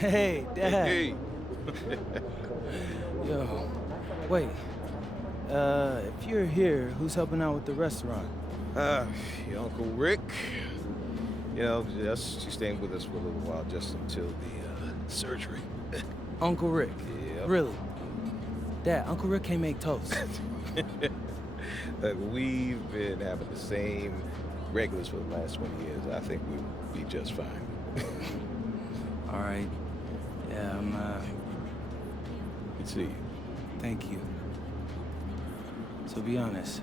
Hey, Dad. Hey. Yo, wait. If you're here, who's helping out with the restaurant? Your Uncle Rick. You know, she's staying with us for a little while, just until the surgery. Uncle Rick? Yep. Really? Dad, Uncle Rick can't make toast. Look, we've been having the same regulars for the last 20 years. I think we'll be just fine. All right. Yeah, Good to see you. thank you. So be honest.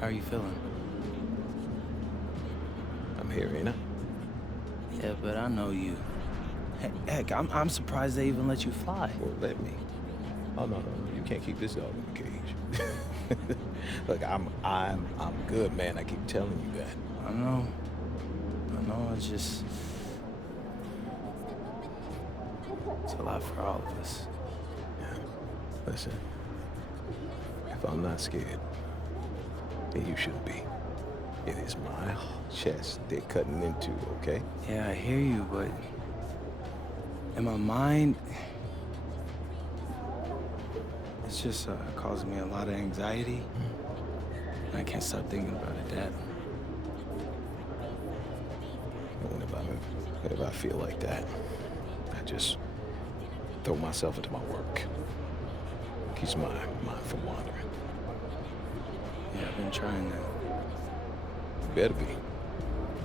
How are you feeling? I'm here, ain't I? Yeah, but I know you. Heck, I'm surprised they even let you fly. Well, let me. Oh, no. You can't keep this dog in the cage. Look, I'm good, man. I keep telling you that. I know, it's just... It's a lot for all of us. Yeah. Listen, if I'm not scared, then you shouldn't be. It is my chest they're cutting into, okay? Yeah, I hear you, but... in my mind... it's just causing me a lot of anxiety. And I can't stop thinking about it, Dad. Whenever I feel like that, I just throw myself into my work. Keeps my mind from wandering. Yeah, I've been trying that. You better be.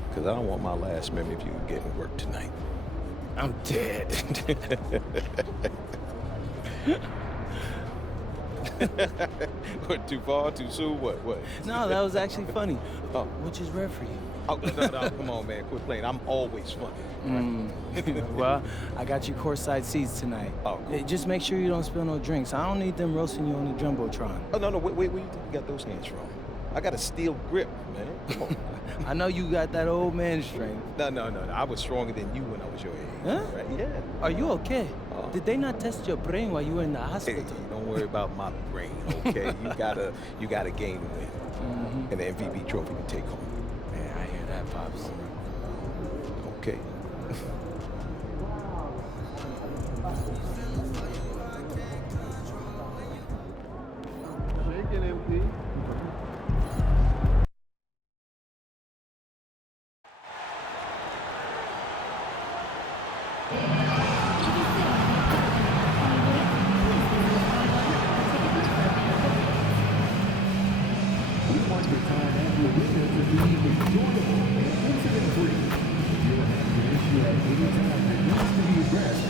Because I don't want my last memory of you getting work tonight. I'm dead. What, too far, too soon? What? No, that was actually funny. Oh. Which is rare for you? Oh, no, come on, man. Quit playing. I'm always funny. Well, I got you courtside seats tonight. Oh, cool. Hey, just make sure you don't spill no drinks. I don't need them roasting you on the Jumbotron. Oh, no, wait, where you think you got those hands from? I got a steel grip, man. Come on. I know you got that old man strength. No. I was stronger than you when I was your age. Huh? Right? Yeah. Are you okay? Oh. Did they not test your brain while you were in the hospital? Hey, don't worry about my brain, okay? you got a game to win. And the MVP trophy to take home. Man, I hear that, Pops. Okay. Shaking MP. We want your time and your window to be enjoyable and incident-free. If you have an issue at any time that needs to be addressed,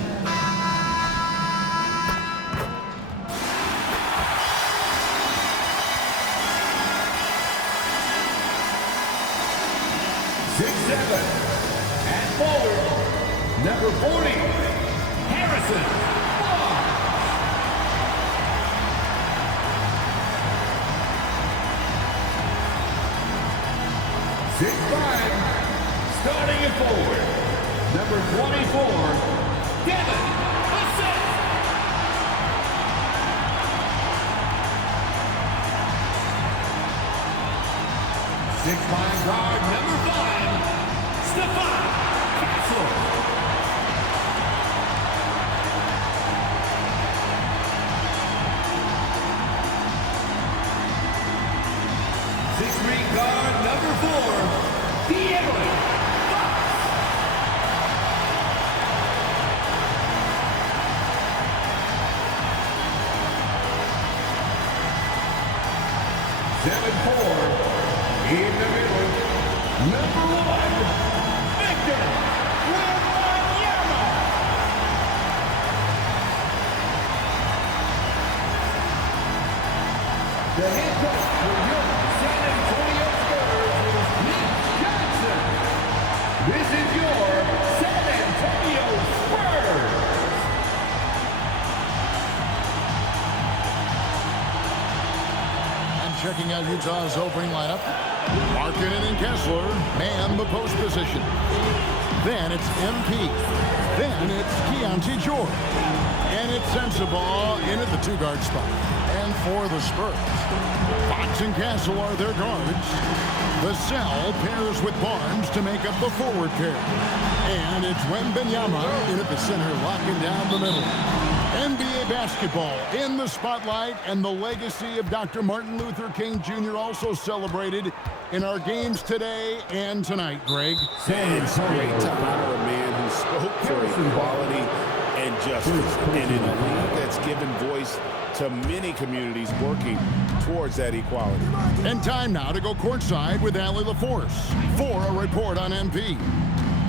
And forward, number 40, Harrison. 6'5", starting at forward, number 24, Devin Hassan. Six-line guard, number 5, Stefan Kessler. Six-ring guard, number 4, De'Aaron Fox. Seven-four, in the middle, number 1, Victor Wembanyama. The head coach for your San Antonio Spurs is Nick Johnson. This is your San Antonio Spurs. And checking out Utah's opening lineup, Markkanen and Kessler man the post position. Then it's MP. Then it's Keontae George. And it's Sensabaugh in at the two-guard spot. And for the Spurs, Fox and Castle are their guards. The cell pairs with Barnes to make up the forward pair. And And it's Wembanyama in at the center, locking down the middle. NBA basketball in the spotlight, and the legacy of Dr. Martin Luther King Jr. also celebrated in our games today and tonight, Greg. It's great to honor a man who spoke for equality and justice, and in a league that's given voice to many communities working towards that equality. And time now to go courtside with Allie LaForce for a report on MP.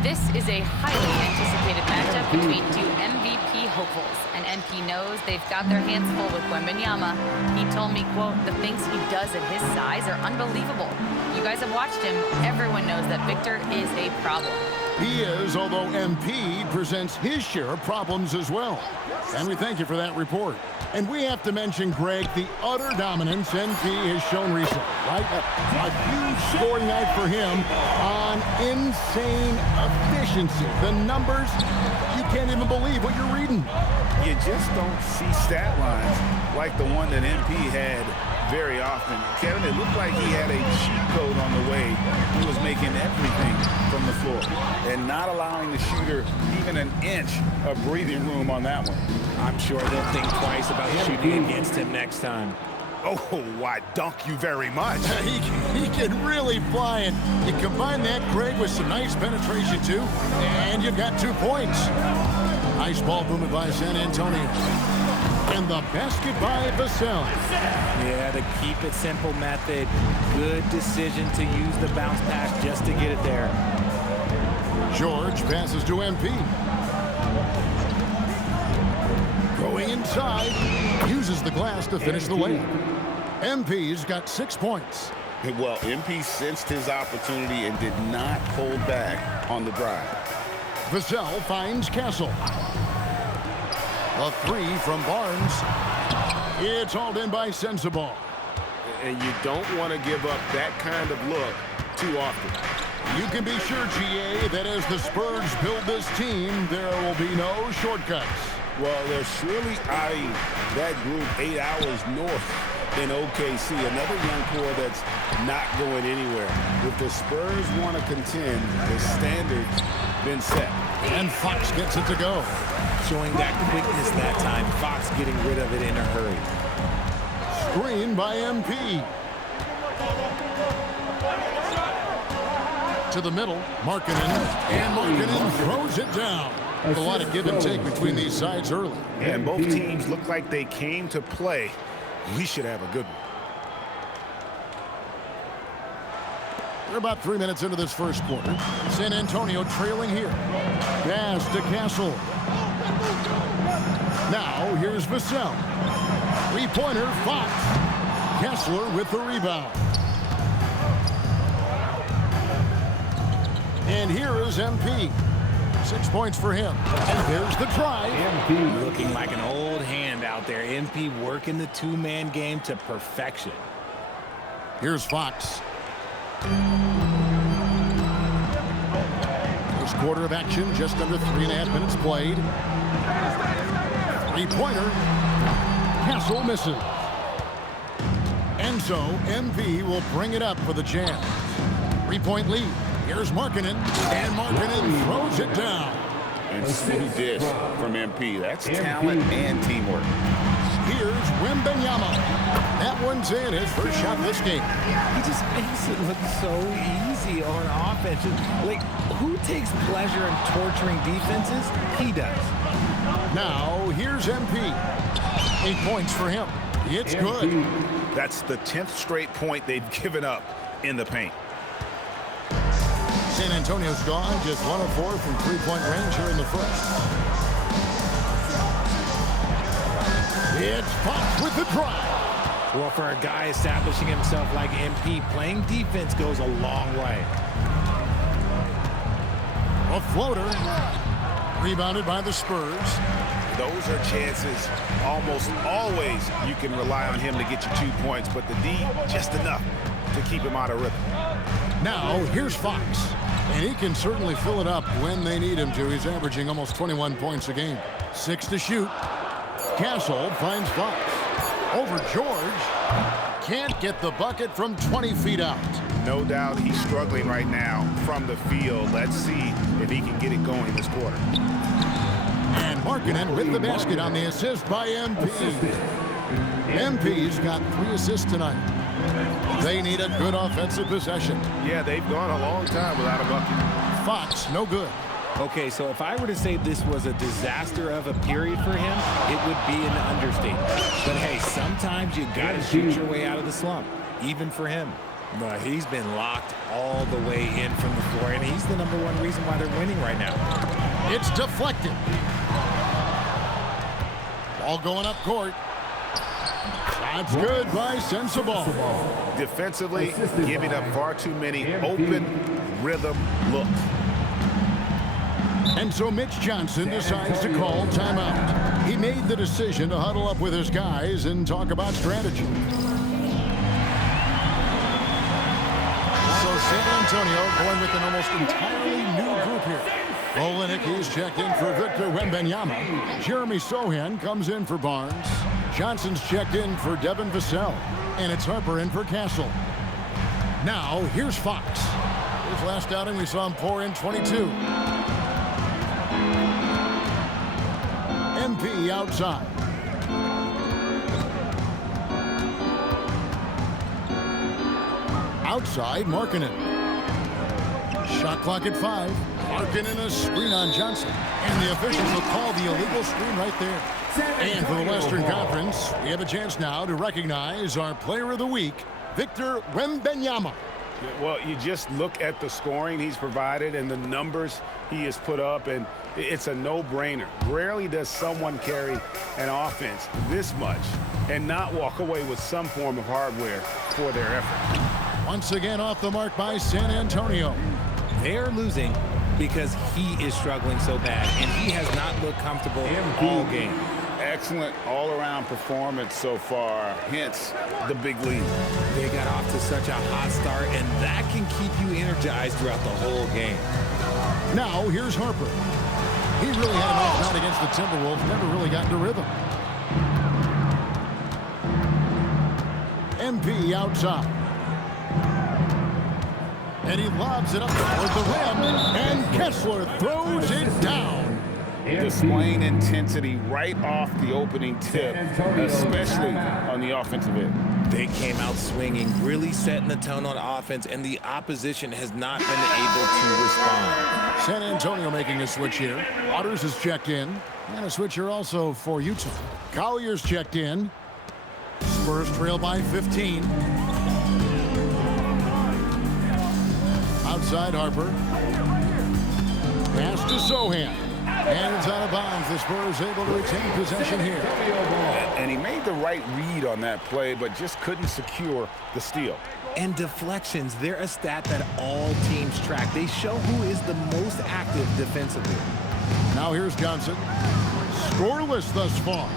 This is a highly anticipated matchup between two MVP hopefuls, and MP knows they've got their hands full with Wembanyama. He told me, quote, "The things he does at his size are unbelievable. You guys have watched him. Everyone knows that Victor is a problem." He is, although MP presents his share of problems as well. And we thank you for that report. And we have to mention, Greg, the utter dominance MP has shown recently, right? A huge scoring night for him on insane efficiency. The numbers, you can't even believe what you're reading. You just don't see stat lines like the one that MP had very often. Kevin, it looked like he had a cheat code on the way. He was making everything from the floor and not allowing the shooter even an inch of breathing room on that one. I'm sure they'll think twice about shooting against him next time. Oh, why, dunk you very much. He can really fly, and you combine that, Greg, with some nice penetration, too, and you've got 2 points. Nice ball movement by San Antonio. And the basket by Vassell. Yeah, the keep it simple method. Good decision to use the bounce pass just to get it there. George passes to MP. Going inside, uses the glass to finish the layup. MP's got 6 points. Well, MP sensed his opportunity and did not hold back on the drive. Vassell finds Castle. A 3 from Barnes. It's hauled in by Sensabaugh. And you don't want to give up that kind of look too often. You can be sure, GA, that as the Spurs build this team, there will be no shortcuts. Well, they're surely eyeing that group 8 hours north in OKC. Another young core that's not going anywhere. If the Spurs want to contend, the standard's been set. And Fox gets it to go. Showing that quickness that time. Fox getting rid of it in a hurry. Screen by MP. To the middle, Markkanen, and Markkanen throws it down. A lot of give and take between these sides early. And both teams look like they came to play. We should have a good one. We're about 3 minutes into this first quarter. San Antonio trailing here. Pass to Castle. Now here's Vassell. Three-pointer, Fox. Kessler with the rebound. And here is MP. 6 points for him. And there's the try. MP looking like an old hand out there. MP working the two-man game to perfection. Here's Fox. First quarter of action, just under 3.5 minutes played. Three-pointer. Castle misses. And so MP will bring it up for the Jazz. 3-point lead. Here's Markkanen, and Markkanen throws it down. And smooth dish from MP. That's talent and teamwork. Here's Wembanyama. That one's in, his first shot this game. He just makes it look so easy on offense. Like, who takes pleasure in torturing defenses? He does. Now, here's MP. 8 points for him. It's good. That's the 10th straight point they've given up in the paint. San Antonio's gone, just 1 of 4 from three-point range here in the first. It's Fox with the drive. Well, for a guy establishing himself like MP, playing defense goes a long way. A floater. Rebounded by the Spurs. Those are chances almost always you can rely on him to get you 2 points, but the D, just enough to keep him out of rhythm. Now, here's Fox. And he can certainly fill it up when they need him to. He's averaging almost 21 points a game. 6 to shoot. Castle finds Fox. Over George. Can't get the bucket from 20 feet out. No doubt he's struggling right now from the field. Let's see if he can get it going this quarter. And Markkanen with the basket on the assist by MP. MP's got 3 assists tonight. They need a good offensive possession. Yeah, they've gone a long time without a bucket. Fox, no good. Okay, so if I were to say this was a disaster of a period for him, it would be an understatement. But hey, sometimes you got to shoot your way out of the slump, even for him. But he's been locked all the way in from the floor, and he's the #1 reason why they're winning right now. It's deflected. Ball going up court. That's good by Sensabaugh. Defensively, giving up far too many open rhythm looks. And so Mitch Johnson decides to call timeout. He made the decision to huddle up with his guys and talk about strategy. So San Antonio going with an almost entirely new group here. Olenek, he's checked in for Victor Wembanyama. Jeremy Sohan comes in for Barnes. Johnson's checked in for Devin Vassell. And it's Harper in for Castle. Now, here's Fox. His last outing, we saw him pour in 22. MP outside. Outside, Markkanen. Shot clock at 5. Markkanen a screen on Johnson. And the officials will call the illegal screen right there. And for the Western Conference, we have a chance now to recognize our Player of the Week, Victor Wembanyama. Well, you just look at the scoring he's provided and the numbers he has put up, and it's a no-brainer. Rarely does someone carry an offense this much and not walk away with some form of hardware for their effort. Once again off the mark by San Antonio. They're losing because he is struggling so bad, and he has not looked comfortable all game. Excellent all-around performance so far, hence the big lead. They got off to such a hot start, and that can keep you energized throughout the whole game. Now, here's Harper. He really had an off night against the Timberwolves, never really got into rhythm. MP outside. And he lobs it up toward the rim, and Kessler throws it down. Displaying intensity right off the opening tip, especially on the offensive end. They came out swinging, really setting the tone on offense, and the opposition has not been able to respond. San Antonio making a switch here. Waters is checked in. And a switch here also for Utah. Collier's checked in. Spurs trail by 15. Outside Harper. Pass to Sohan. And it's out of bounds. The Spurs able to retain possession here. And he made the right read on that play, but just couldn't secure the steal. And deflections, they're a stat that all teams track. They show who is the most active defensively. Now here's Johnson. Scoreless thus far.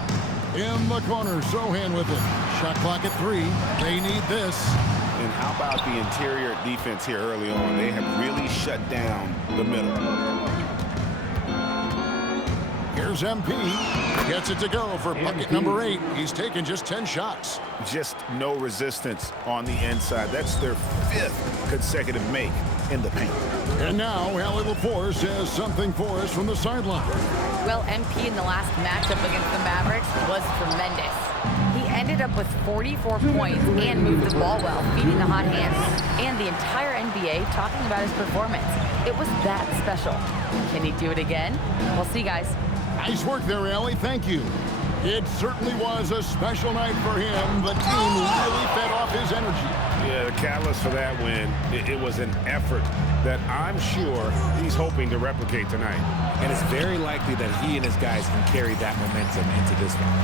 In the corner, Sohan with it. Shot clock at 3. They need this. And how about the interior defense here early on? They have really shut down the middle. Here's MP. Gets it to go for bucket number 8. He's taken just 10 shots. Just no resistance on the inside. That's their 5th consecutive make in the paint. And now Allie Lepore says something for us from the sideline. Well, MP in the last matchup against the Mavericks was tremendous. He ended up with 44 points and moved the ball well, feeding the hot hands. And the entire NBA talking about his performance. It was that special. Can he do it again? We'll see, guys. Nice work there, Allie. Thank you. It certainly was a special night for him. The team really fed off his energy. Yeah, the catalyst for that win, it was an effort that I'm sure he's hoping to replicate tonight. And it's very likely that he and his guys can carry that momentum into this one.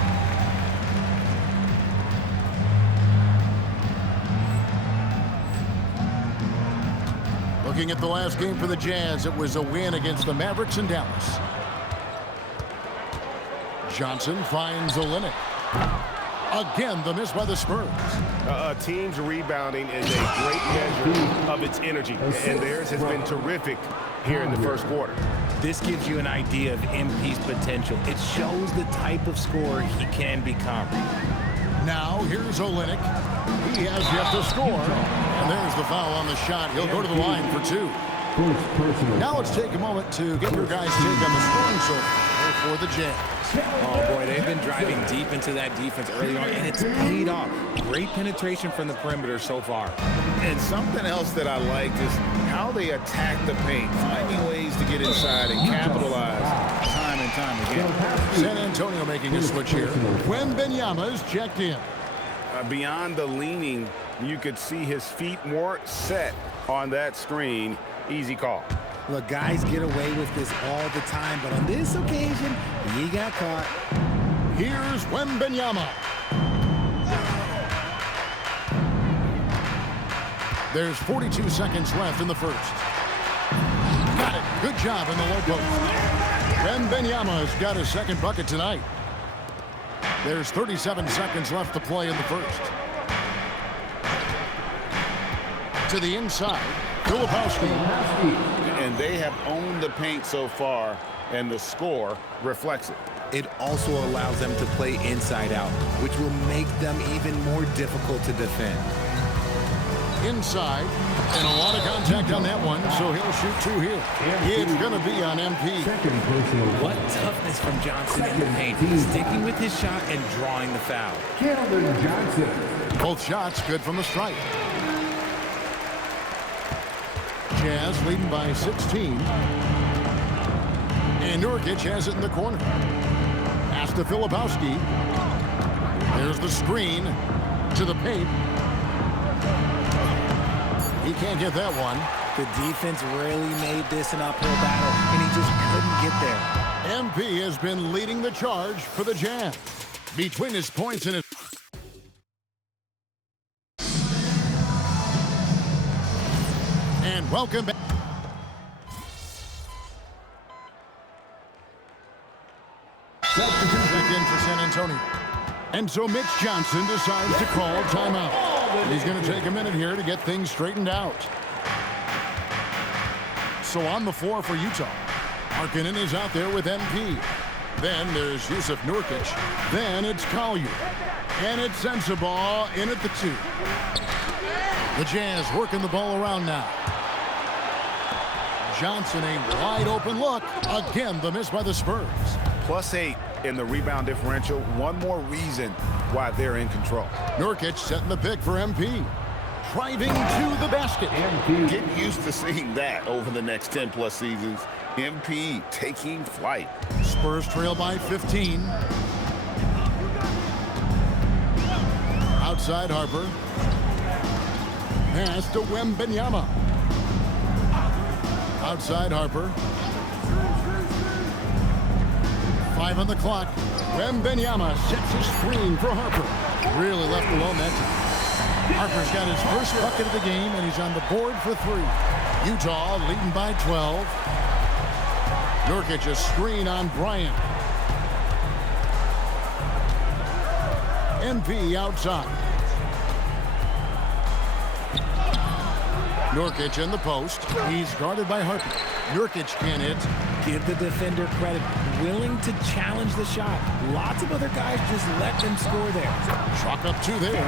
Looking at the last game for the Jazz, it was a win against the Mavericks in Dallas. Johnson finds Olenek. Again, the miss by the Spurs. A team's rebounding is a great measure of its energy, and theirs has been terrific here in the first quarter. This gives you an idea of MP's potential. It shows the type of scorer he can become. Now, here's Olenek. He has yet to score. And there's the foul on the shot. He'll go to the line for 2. First personal. Now let's take a moment to get your guys' take on the scoring so far for the Jazz. Oh, boy, they've been driving deep into that defense early on, and it's paid off. Great penetration from the perimeter so far. And something else that I like is how they attack the paint, finding ways to get inside and capitalize time and time again. San Antonio making a switch here. Wembanyama is checked in. Beyond the leaning, you could see his feet more set on that screen. Easy call. Look, guys get away with this all the time, but on this occasion, he got caught. Here's Wembanyama. There's 42 seconds left in the first. Got it. Good job in the low post. Wembanyama's got his second bucket tonight. There's 37 seconds left to play in the first. To the inside, Filipowski. And they have owned the paint so far, and the score reflects it. It also allows them to play inside out, which will make them even more difficult to defend. Inside, and a lot of contact on that one, so he'll shoot two here. It's going to be on MP. Second personal. What toughness from Johnson in the paint, sticking with his shot and drawing the foul. Calvin Johnson. Both shots good from the stripe. Jazz leading by 16. And Nurkic has it in the corner. Pass to Filipowski. There's the screen to the paint. He can't get that one. The defense really made this an uphill battle, and he just couldn't get there. MP has been leading the charge for the Jazz. Between his points and his... And welcome back. Back in for San Antonio. And so Mitch Johnson decides to call timeout. He's going to take a minute here to get things straightened out. So on the floor for Utah, Markkanen is out there with MP. Then there's Yusuf Nurkic. Then it's Collier. And it's Sensabaugh in at the 2. The Jazz working the ball around now. Johnson, a wide open look. Again, the miss by the Spurs. +8 in the rebound differential. One more reason why they're in control. Nurkic setting the pick for MP. Driving to the basket. Get used to seeing that over the next 10+ seasons. MP taking flight. Spurs trail by 15. Outside Harper. Pass to Wembanyama. Outside Harper. 5 on the clock. Wembanyama sets a screen for Harper. Really left alone that time. Harper's got his first bucket of the game, and he's on the board for 3. Utah leading by 12. Nurkic a screen on Bryant. MP outside. Nurkic in the post. He's guarded by Harper. Nurkic can't hit. Give the defender credit. Willing to challenge the shot. Lots of other guys just let them score there. Chalk up 2 there.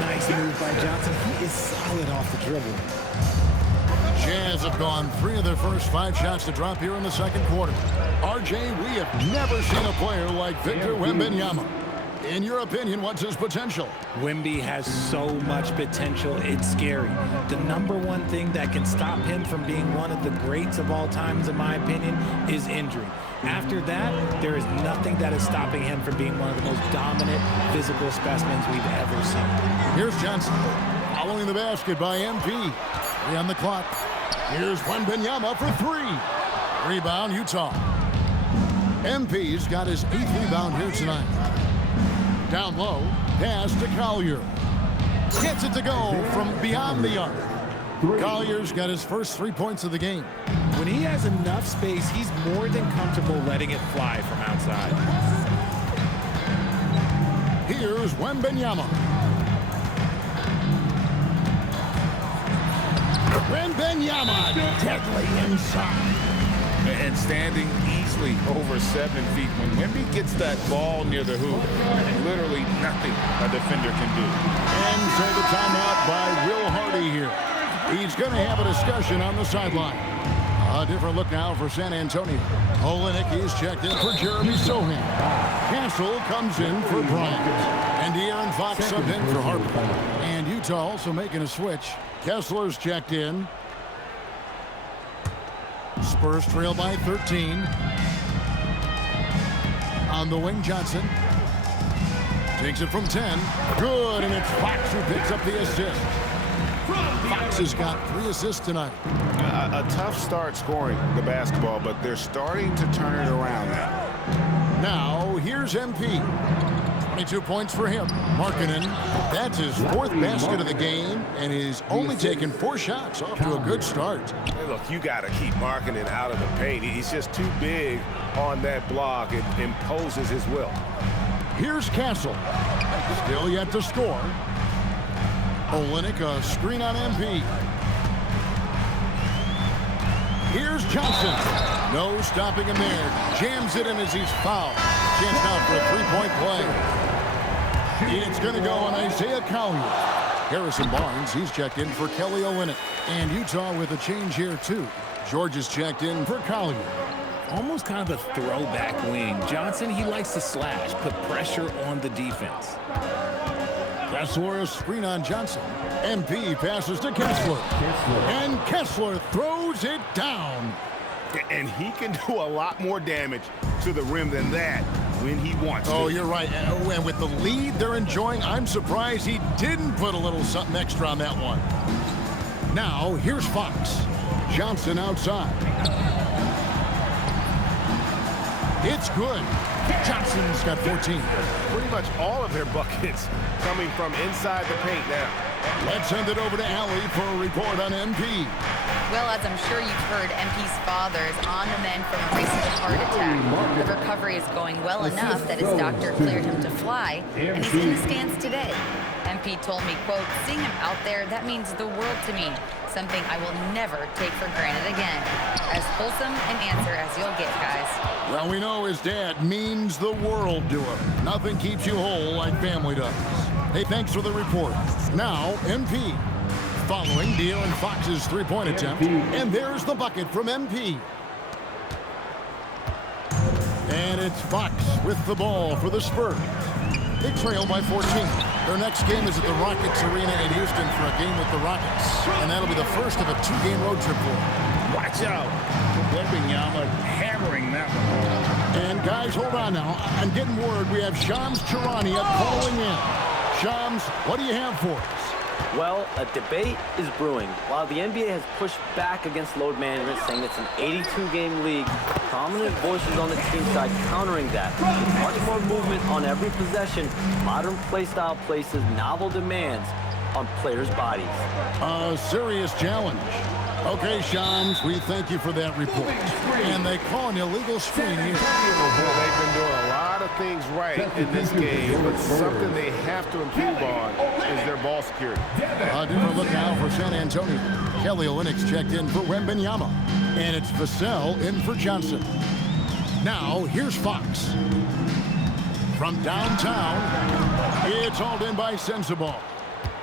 Nice move by Johnson. He is solid off the dribble. Jazz have gone 3 of their first 5 shots to drop here in the second quarter. RJ, we have never seen a player like Victor Wembanyama. In your opinion, what's his potential? Wemby has so much potential, it's scary. The #1 thing that can stop him from being one of the greats of all times, in my opinion, is injury. After that, there is nothing that is stopping him from being one of the most dominant physical specimens we've ever seen. Here's Johnson, following the basket by MP. 3 on the clock. Here's Wembanyama for 3. Rebound, Utah. MP's got his 8th rebound here tonight. Down low, pass to Collier. Gets it to go from beyond the arc. Collier's got his first 3 points of the game. When he has enough space, he's more than comfortable letting it fly from outside. Here's Wembanyama. Wembanyama deadly inside. And standing easily over 7 feet. When Wemby gets that ball near the hoop, literally nothing a defender can do. And so the timeout by Will Hardy here. He's going to have a discussion on the sideline. A different look now for San Antonio. Olenek is checked in for Jeremy Sohan. Castle comes in for Bryant. And De'Aaron Fox subbed in for Harper. And Utah also making a switch. Kessler's checked in. Spurs trail by 13. On the wing, Johnson. Takes it from 10. Good, and it's Fox who picks up the assist. Fox has got 3 assists tonight. A tough start scoring the basketball, but they're starting to turn it around now. Now, here's MP. 22 points for him. Markkanen, that's his 4th basket of the game, and he's only taken 4 shots. Off to a good start. Hey, look, you got to keep Markkanen out of the paint. He's just too big on that block. It imposes his will. Here's Castle. Still yet to score. Olenek, a screen on MP. Here's Johnson. No stopping him there. Jams it in as he's fouled. Chance now for a 3-point play. It's going to go on Isaiah Collier. Harrison Barnes, he's checked in for Kelly Olynyk. And Utah with a change here, too. George is checked in for Collier. Almost kind of a throwback wing. Johnson, he likes to slash, put pressure on the defense. Kessler, a screen on Johnson. MP passes to Kessler. And Kessler throws it down. And he can do a lot more damage to the rim than that when he wants to. Oh, you're right. And with the lead they're enjoying, I'm surprised he didn't put a little something extra on that one. Now, here's Fox. Johnson outside. It's good. Johnson's got 14. Pretty much all of their buckets coming from inside the paint now. Let's send it over to Allie for a report on MP. Well, as I'm sure you've heard, MP's father is on the mend from a recent heart attack. The recovery is going well enough that his doctor cleared him to fly, and he's in the stands today. MP told me, quote, "Seeing him out there, that means the world to me. Something I will never take for granted again." As wholesome an answer as you'll get, guys. Well, we know his dad means the world to him. Nothing keeps you whole like family does. Hey, thanks for the report. Now, MP. Following De'Aaron Fox's 3-point attempt. And there's the bucket from MP. And it's Fox with the ball for the Spurs. They trail by 14. Their next game is at the Rockets Arena in Houston for a game with the Rockets. And that'll be the first of a 2-game road trip for them. Watch out. Wembanyama hammering that one. And guys, hold on now. I'm getting word we have Shams Charania calling in. Shams, what do you have for us? Well, a debate is brewing. While the NBA has pushed back against load management, saying it's an 82-game league, prominent voices on the team side countering that. Much more movement on every possession, modern play style places novel demands on players' bodies. A serious challenge. Okay, Shams, we thank you for that report. And they call an illegal screen here. They've been doing a lot of things right in this game, but something they have to improve on is their ball security. A different look now for San Antonio. Kelly Olynyk's checked in for Wembanyama. And it's Vassell in for Johnson. Now, here's Fox. From downtown, it's hauled in by Sensabaugh.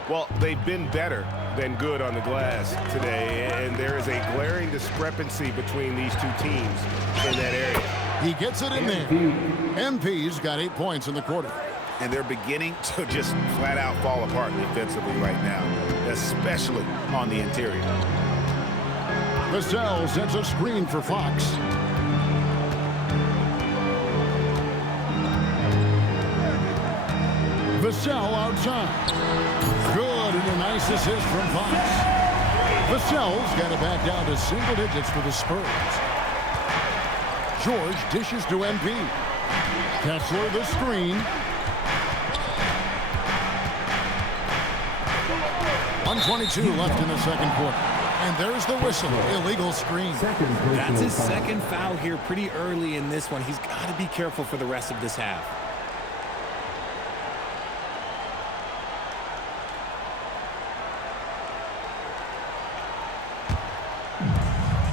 Well, they've been better than good on the glass today, and there is a glaring discrepancy between these two teams in that area. He gets it in there. MP's got 8 points in the quarter. And they're beginning to just flat out fall apart defensively right now, especially on the interior. Vassell sets a screen for Fox. Vassell outside. Good, and a nice assist from Fox. Vassell's got it back down to single digits for the Spurs. George dishes to MP. Kessler the screen. 1:22 left in the second quarter. And there's the whistle. Illegal screen. That's his second foul here pretty early in this one. He's got to be careful for the rest of this half.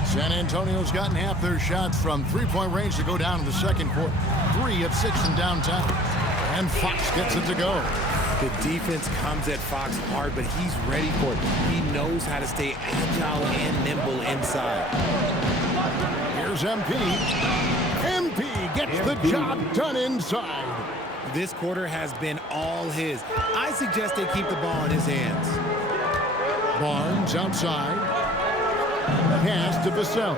San Antonio's gotten half their shots from three-point range to go down in the second quarter. 3 of 6 from downtown. And Fox gets it to go. The defense comes at Fox hard, but he's ready for it. He knows how to stay agile and nimble inside. Here's MP. MP gets the job done inside. This quarter has been all his. I suggest they keep the ball in his hands. Barnes outside. Pass to Vassell.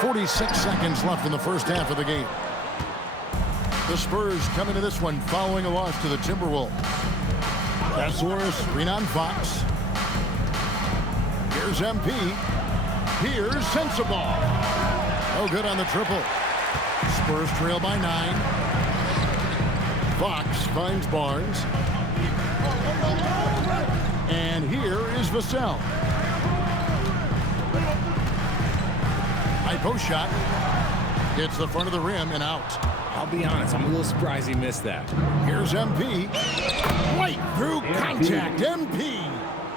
46 seconds left in the first half of the game. The Spurs come into this one following a loss to the Timberwolves. Castle's screen on Fox. Here's MP. Here's Sensible. No good on the triple. Spurs trail by 9. Fox finds Barnes. And here is Vassell. High post shot. Hits the front of the rim and out. I'll be honest, I'm a little surprised he missed that. Here's MP. Right through contact. MP.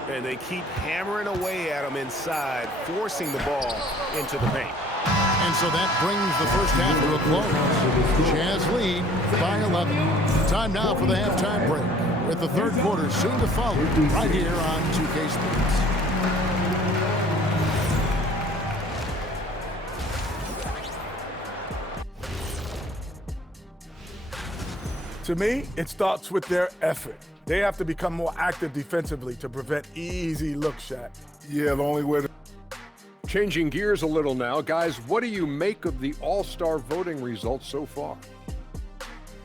And they keep hammering away at him inside, forcing the ball into the paint. And so that brings the first half to a close. Jazz lead by 11. Time now for the halftime break, with the third quarter soon to follow right here on 2K Sports. To me, it starts with their effort. They have to become more active defensively to prevent easy look shots. Yeah, the only way to... Changing gears a little now, guys, what do you make of the All-Star voting results so far?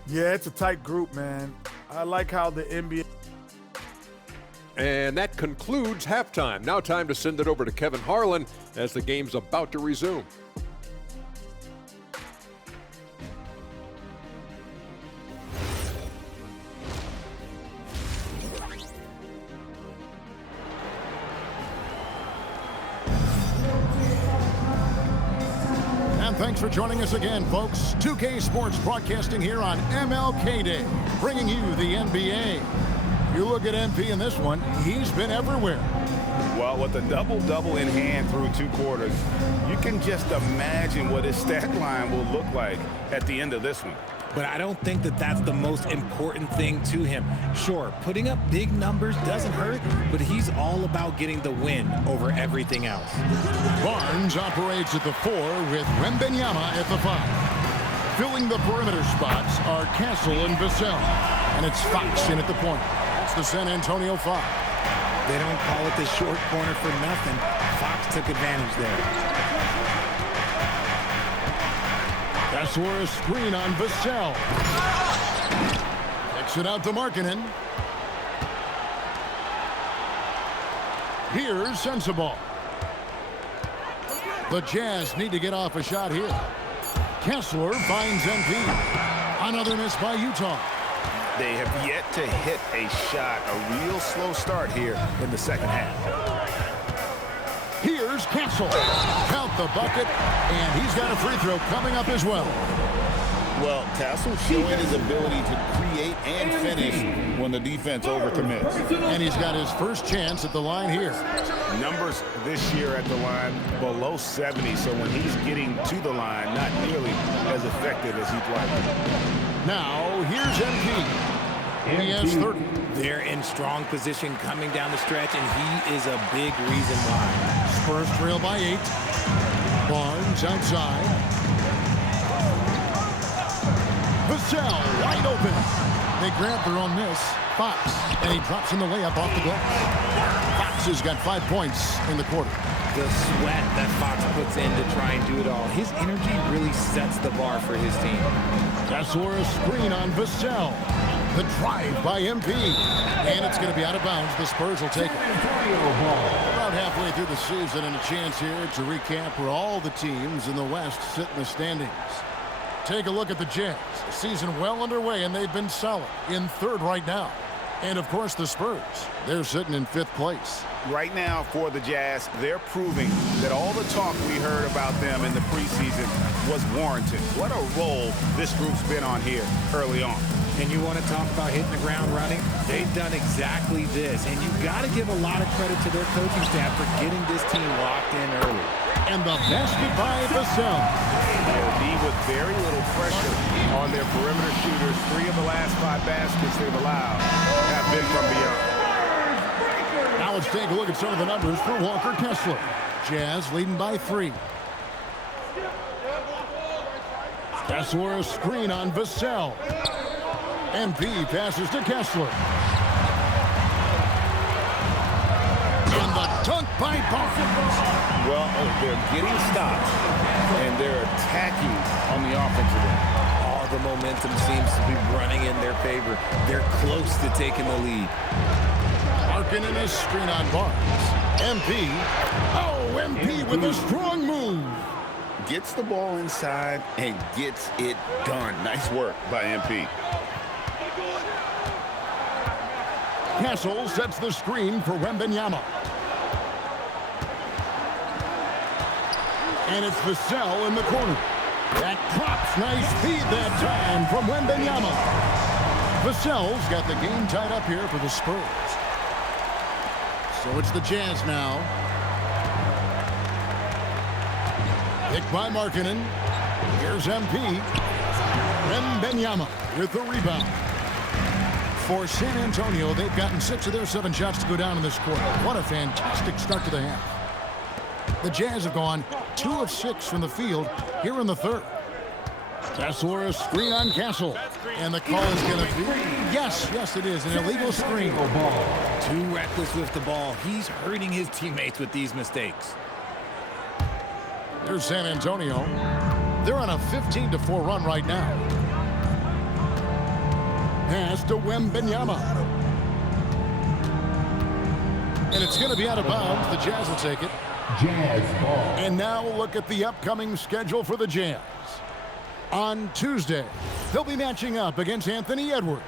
Yeah, it's a tight group, man. I like how the NBA... And that concludes halftime. Now time to send it over to Kevin Harlan as the game's about to resume. Thanks for joining us again, folks. 2K Sports broadcasting here on MLK Day, bringing you the NBA. You look at MP in this one, he's been everywhere. Well, with a double-double in hand through 2 quarters, you can just imagine what his stat line will look like at the end of this one. But I don't think that that's the most important thing to him. Sure, putting up big numbers doesn't hurt, but he's all about getting the win over everything else. Barnes operates at the 4 with Wembanyama at the 5. Filling the perimeter spots are Castle and Vassell. And it's Fox in at the point. That's the San Antonio 5. They don't call it the short corner for nothing. Fox took advantage there. That's where a screen on Vassell. Kicks it out to Markkanen. Here's Sensible. The Jazz need to get off a shot here. Kessler finds MP. Another miss by Utah. They have yet to hit a shot, a real slow start here in the second half. Here's Castle. Count the bucket, and he's got a free throw coming up as well. Well, Castle showing his ability to create and finish when the defense overcommits. And he's got his first chance at the line here. Numbers this year at the line below 70, so when he's getting to the line, not nearly as effective as he'd like. Now, here's MP. He has 30. They're in strong position coming down the stretch, and he is a big reason why. Spurs trail by 8. Barnes outside. Vassell wide open. They grab their own miss. Fox, and he drops in the layup off the glass. Fox has got 5 points in the quarter. The sweat that Fox puts in to try and do it all. His energy really sets the bar for his team. That's where a screen on Vassell. The drive by MP. And it's going to be out of bounds. The Spurs will take it. About halfway through the season, and a chance here to recap where all the teams in the West sit in the standings. Take a look at the Jazz. The season well underway, and they've been solid in 3rd right now. And, of course, the Spurs. They're sitting in 5th place. Right now for the Jazz, they're proving that all the talk we heard about them in the preseason was warranted. What a role this group's been on here early on. And you want to talk about hitting the ground running? They've done exactly this. And you've got to give a lot of credit to their coaching staff for getting this team locked in early. And the basket by Vassell. Leave with very little pressure on their perimeter shooters. 3 of the last 5 baskets they've allowed have been from beyond. Now let's take a look at some of the numbers for Walker Kessler. Jazz leading by 3. Kessler a screen on Vassell. MP passes to Kessler. And the dunk by Barnes. Well, they're getting stops, and they're attacking on the offensive end. All the momentum seems to be running in their favor. They're close to taking the lead. Larkin in a screen on Barnes. MP. Oh, MP with a strong move. Gets the ball inside and gets it done. Nice work by MP. Castle sets the screen for Wembanyama. And it's Vassell in the corner. That drops. Nice feed that time from Wembanyama. Vassell's got the game tied up here for the Spurs. So it's the Jazz now. Picked by Markkanen. Here's MP. Wembanyama with the rebound. For San Antonio, they've gotten 6 of their 7 shots to go down in this quarter. What a fantastic start to the half. The Jazz have gone 2 of 6 from the field here in the third. Kessler a screen on Castle. And the call is going to be, yes, it is, an illegal screen. Too reckless with the ball. He's hurting his teammates with these mistakes. Here's San Antonio. They're on a 15-4 run right now. Pass to Wembanyama. And it's going to be out of bounds. The Jazz will take it. Jazz ball. And now look at the upcoming schedule for the Jazz. On Tuesday, they'll be matching up against Anthony Edwards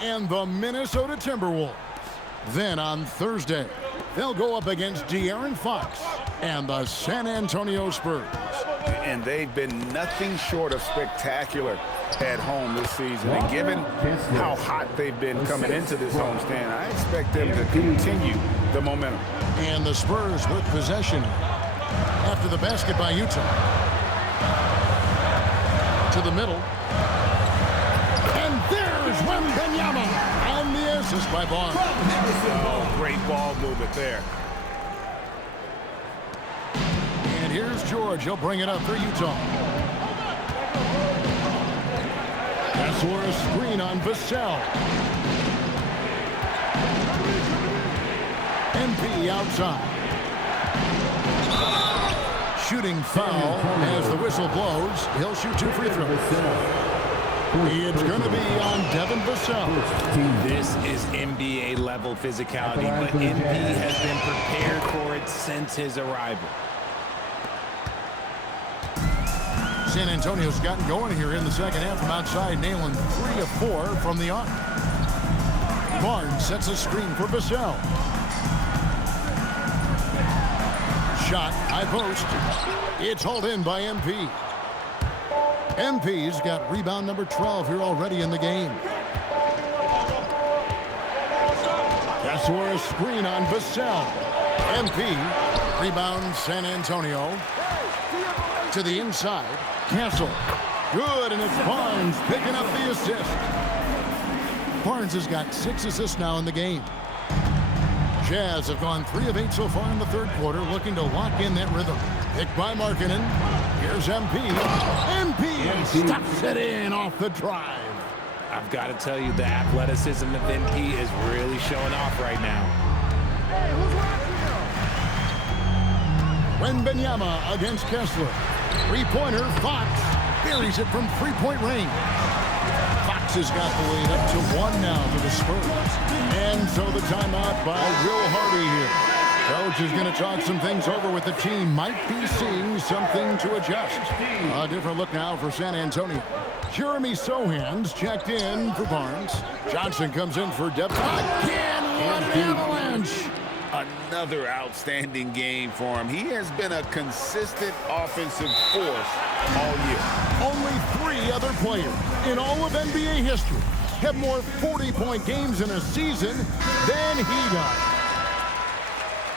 and the Minnesota Timberwolves. Then on Thursday, they'll go up against De'Aaron Fox and the San Antonio Spurs. And they've been nothing short of spectacular at home this season. And given how hot they've been coming into this homestand, I expect them to continue the momentum. And the Spurs with possession after the basket by Utah. To the middle. And there's Wembanyama. And the assist by Barnes. Oh, great ball movement there. And here's George. He'll bring it up for Utah. Kessler a screen on Vassell. MP outside. Shooting foul as the whistle blows. He'll shoot 2 free throws. It's going to be on Devin Vassell. This is NBA level physicality, but MP has been prepared for it since his arrival. San Antonio's gotten going here in the second half from outside, nailing 3 of 4 from the arc. Barnes sets a screen for Vassell. Shot, high post. It's hauled in by MP. MP's got rebound number 12 here already in the game. Kessler a screen on Vassell. MP rebounds San Antonio. To the inside. Castle. Good, and it's Barnes picking up the assist. Barnes has got 6 assists now in the game. Jazz have gone 3 of 8 so far in the third quarter, looking to lock in that rhythm. Picked by Markkanen. Here's MP. MP stuffs it in off the drive. I've got to tell you, the athleticism of MP is really showing off right now. Wembanyama against Kessler. 3-pointer, Fox buries it from 3-point range. Fox has got the lead up to 1 now for the Spurs. And so the timeout by Will Hardy here. Coach is going to talk some things over with the team. Might be seeing something to adjust. A different look now for San Antonio. Jeremy Sohan's checked in for Barnes. Johnson comes in for Devin. Again, what an avalanche! Another outstanding game for him. He has been a consistent offensive force all year. Only 3 other players in all of NBA history have more 40-point games in a season than he does.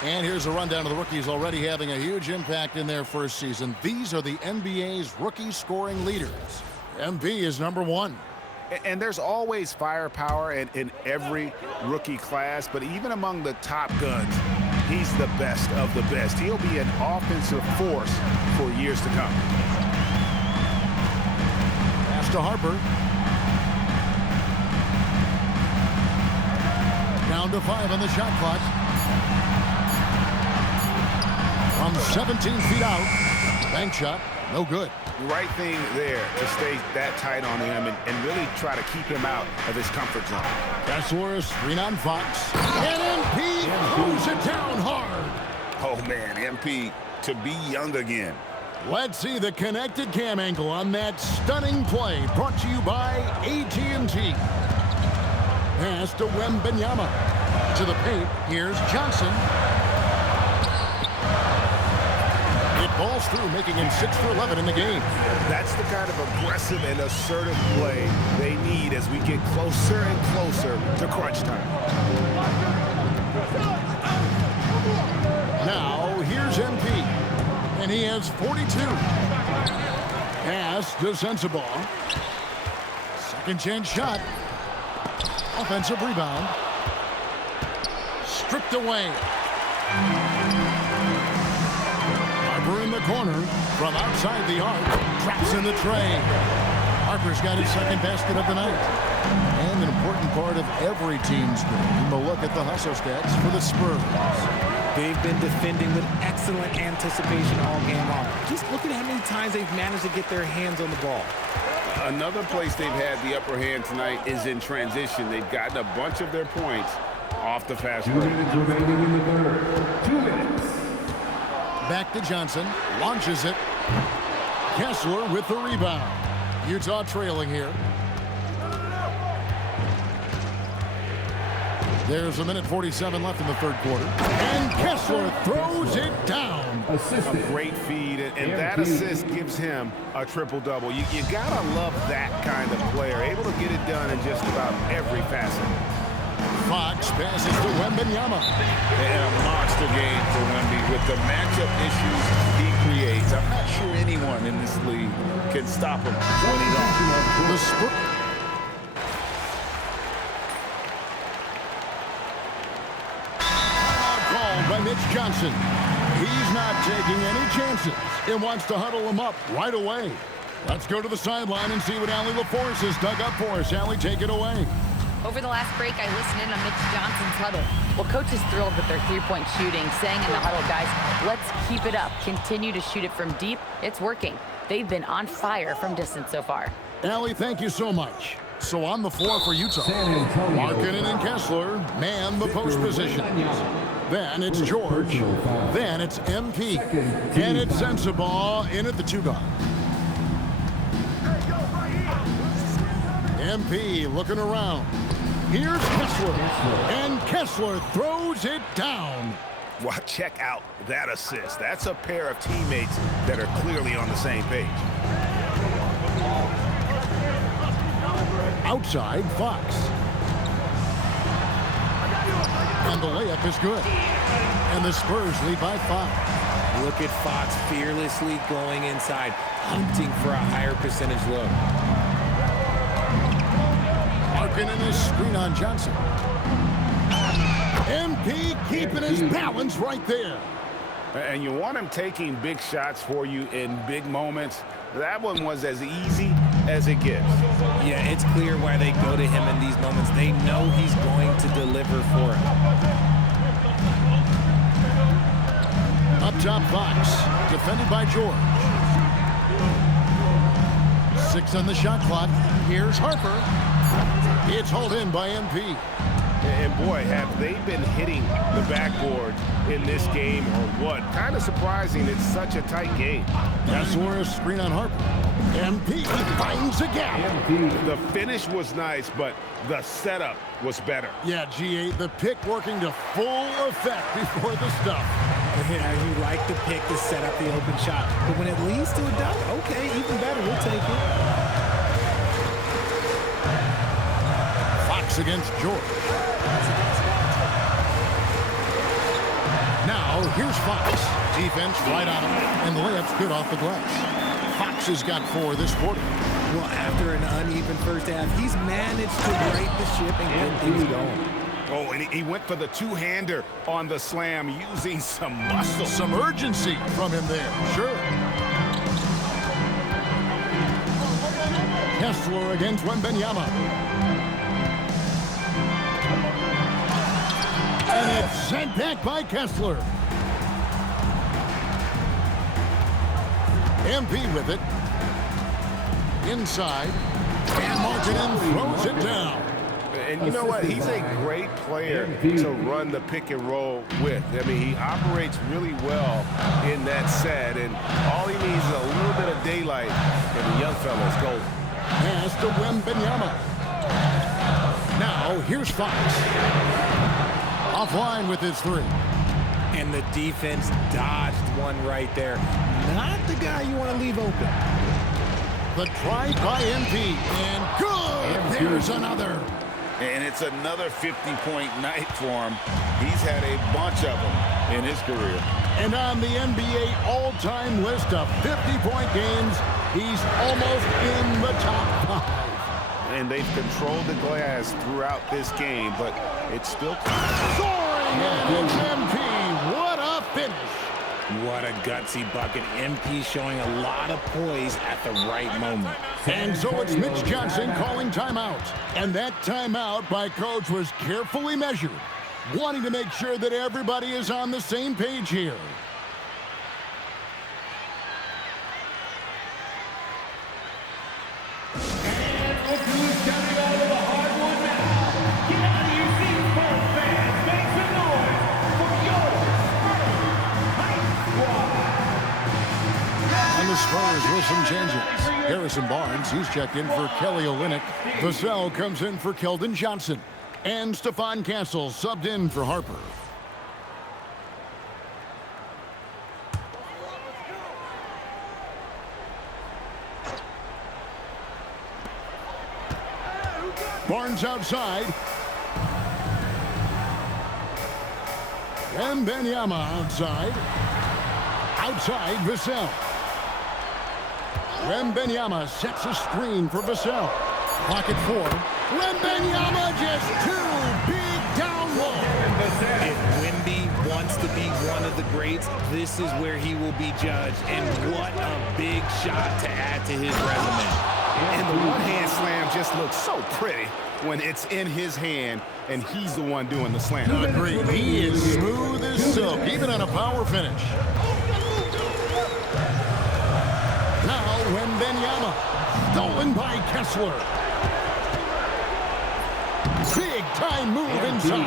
And here's a rundown of the rookies already having a huge impact in their first season. These are the NBA's rookie scoring leaders. MP is number 1. And there's always firepower in every rookie class, but even among the top guns, he's the best of the best. He'll be an offensive force for years to come. Pass to Harper. Down to 5 on the shot clock. From 17 feet out. Bank shot. No good. Right thing there to stay that tight on him and really try to keep him out of his comfort zone. Kessler, screen on Fox. And MP throws it down hard. Oh, man, MP to be young again. Let's see the connected cam angle on that stunning play. Brought to you by AT&T. Pass to Wembanyama. To the paint. Here's Johnson. It balls through, making him 6 for 11 in the game. That's the kind of aggressive and assertive play they need as we get closer and closer to crunch time. Now, here's MP. And he has 42. Pass to Sensabaugh. Second chance shot. Offensive rebound. Stripped away. Harper in the corner from outside the arc. Traps in the tray. Harper's got his second basket of the night. And an important part of every team's game. A look at the hustle stats for the Spurs. They've been defending with excellent anticipation all game long. Just look at how many times they've managed to get their hands on the ball. Another place they've had the upper hand tonight is in transition. They've gotten a bunch of their points off the fast break. 2 minutes remaining in the third. 2 minutes. Back to Johnson. Launches it. Kessler with the rebound. Utah trailing here. There's 1:47 left in the third quarter. And Kessler throws it down. A great feed, and that assist gives him a triple-double. You gotta love that kind of player, able to get it done in just about every facet. Fox passes to Wembanyama. And a monster game for Wemby with the matchup issues he creates. I'm not sure anyone in this league can stop him when he's on. The Spurs. By Mitch Johnson. He's not taking any chances. It wants to huddle him up right away. Let's go to the sideline and see what Allie LaForce has dug up for us. Allie, take it away. Over the last break, I listened in on Mitch Johnson's huddle. Well, coach is thrilled with their three-point shooting, saying in the huddle, guys, let's keep it up. Continue to shoot it from deep. It's working. They've been on fire from distance so far. Allie, thank you so much. So on the floor for Utah, Markkanen and Kessler man the post positions. Then it's George. Then it's MP. And it's Sensabaugh in at the 2 guard. MP looking around. Here's Kessler. And Kessler throws it down. Well, check out that assist. That's a pair of teammates that are clearly on the same page. Outside, Fox. And the layup is good. And the Spurs lead by 5. Look at Fox fearlessly going inside, hunting for a higher percentage look. Markkanen his screen on Johnson. MP keeping his balance right there. And you want him taking big shots for you in big moments. That one was as easy as it gets. Yeah, it's clear why they go to him in these moments. They know he's going to deliver for him. Up top, Fox. Defended by George. 6 on the shot clock. Here's Harper. It's hauled in by MP. And boy, have they been hitting the backboard in this game or what? Kind of surprising. It's such a tight game. Kessler screen on Harper. MP finds a gap. The finish was nice, but the setup was better. Yeah, G8, the pick working to full effect before the stuff. Yeah, you like the pick to set up the open shot. But when it leads to a dunk, okay, even better. We'll take it. Fox against George. Now, here's Fox. Defense right on him, and the layup's good off the glass. Fox has got 4 this quarter. Well, after an uneven first half, he's managed to right the ship and get things going. Oh, and he went for the two-hander on the slam using some muscle. Some urgency from him there, sure. Kessler against Wembanyama. And it's sent back by Kessler. MP with it. Inside. And Markkanen throws it down. And you know what? He's a great player to run the pick and roll with. I mean, he operates really well in that set, and all he needs is a little bit of daylight, and the young fella's golden. Pass to Wembanyama. Now, here's Fox. Offline with his 3. And the defense dodged one right there. Not the guy you want to leave open. The try by MP, and good! There's another. And it's another 50-point night for him. He's had a bunch of them in his career. And on the NBA all-time list of 50-point games, he's almost in the top 5. And they've controlled the glass throughout this game, but it's still soaring, and it's MP. What a finish. What a gutsy bucket. MP showing a lot of poise at the right moment. And so it's Mitch Johnson calling timeout. And that timeout by Coach was carefully measured, wanting to make sure that everybody is on the same page here. Spurs with some changes. Harrison Barnes, he's checked in for Kelly Olynyk. Vassell comes in for Keldon Johnson. And Stephon Castle subbed in for Harper. Barnes outside. Wembanyama outside. Outside, Vassell. Wembanyama sets a screen for Vassell. Clock at 4. Wembanyama just 2 big down low. If Wemby wants to be one of the greats, this is where he will be judged. And what a big shot to add to his resume. And the one-hand slam just looks so pretty when it's in his hand and he's the one doing the slam. Agreed. He is smooth as silk, even on a power finish. Now Wembanyama, stolen by Kessler. Big time move inside.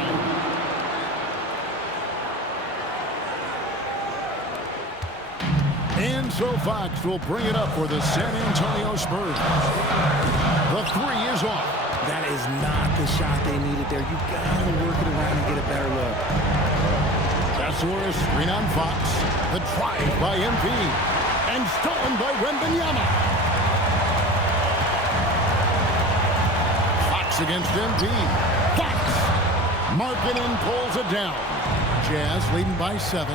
And so Fox will bring it up for the San Antonio Spurs. The 3 is off. That is not the shot they needed there. You gotta work it around and get a better look. Kessler is screen on Fox. The drive by MP. And stolen by Wembanyama. Fox against MP. Fox! Markkanen pulls it down. Jazz leading by 7.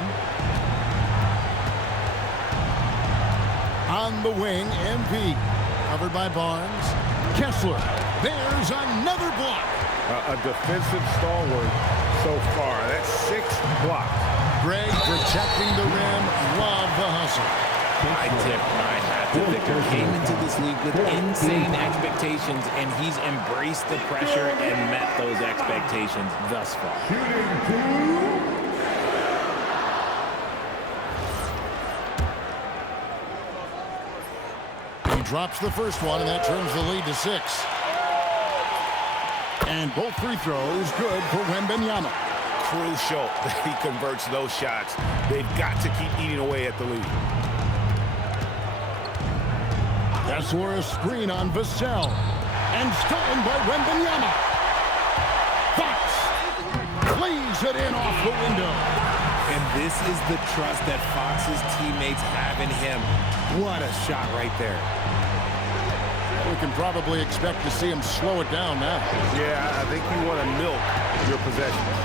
On the wing, MP. Covered by Barnes. Kessler. There's another block. A defensive stalwart so far. That's 6 blocks. Greg protecting the rim. Love the hustle. I tip my hat to Victor. Came into this league with insane expectations, and he's embraced the pressure and met those expectations thus far. He drops the first one, and that turns the lead to 6. And both free throws good for Wembanyama. Crucial that he converts those shots. They've got to keep eating away at the lead. Kessler a screen on Vassell. And stolen by Wembanyama. Fox lays it in off the window. And this is the trust that Fox's teammates have in him. What a shot right there. We can probably expect to see him slow it down now. Yeah, I think you want to milk your possessions.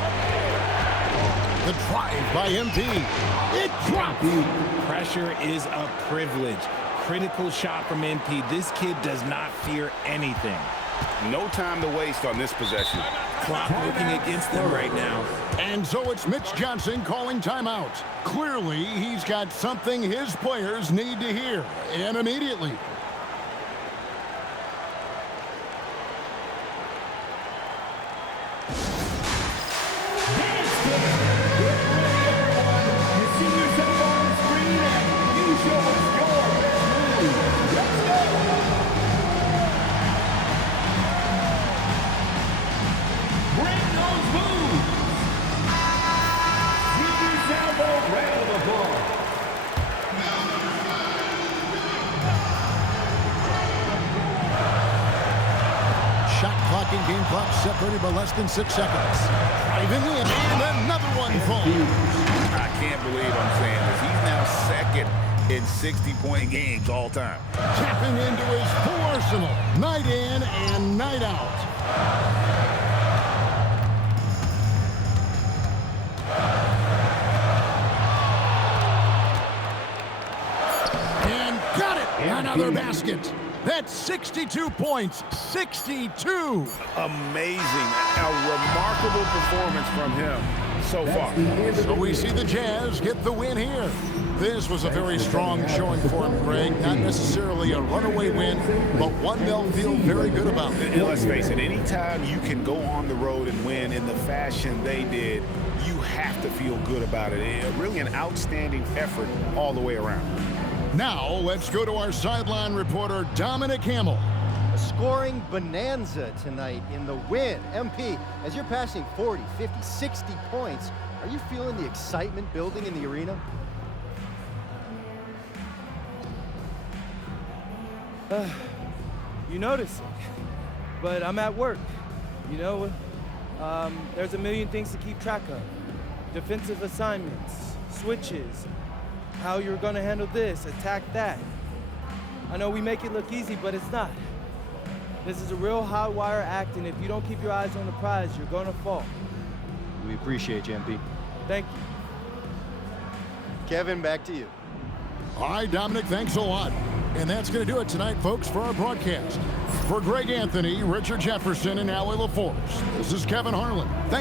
The The drive by MP. It drops. Pressure is a privilege. Critical shot from MP. This kid does not fear anything. No time to waste on this possession. Clock working against them right now. And so it's Mitch Johnson calling timeout. Clearly, he's got something his players need to hear, and immediately. Game clock separated by less than 6 seconds. Driving in, and another one falls. I can't believe I'm saying this. He's now second in 60-point games all time. Tapping into his full arsenal, night in and night out. And got it! Another basket. That's 62 points. 62. Amazing. A remarkable performance from him so far. So we see the Jazz get the win here. This was a very strong showing for him, Greg. Not necessarily a runaway win, but one they'll feel very good about. And let's face it, anytime you can go on the road and win in the fashion they did, you have to feel good about it. Really an outstanding effort all the way around. Now, let's go to our sideline reporter, Dominic Hamill. A scoring bonanza tonight in the win. MP, as you're passing 40, 50, 60 points, are you feeling the excitement building in the arena? You notice it, but I'm at work. You know, there's a million things to keep track of. Defensive assignments, switches, how you're going to handle this, attack that. I know we make it look easy, but it's not. This is a real high wire act, and if you don't keep your eyes on the prize, you're going to fall. We appreciate you, MP. Thank you. Kevin, back to you. All right, Dominic, thanks a lot. And that's going to do it tonight, folks, for our broadcast. For Greg Anthony, Richard Jefferson, and Allie LaForce, this is Kevin Harlan. Thank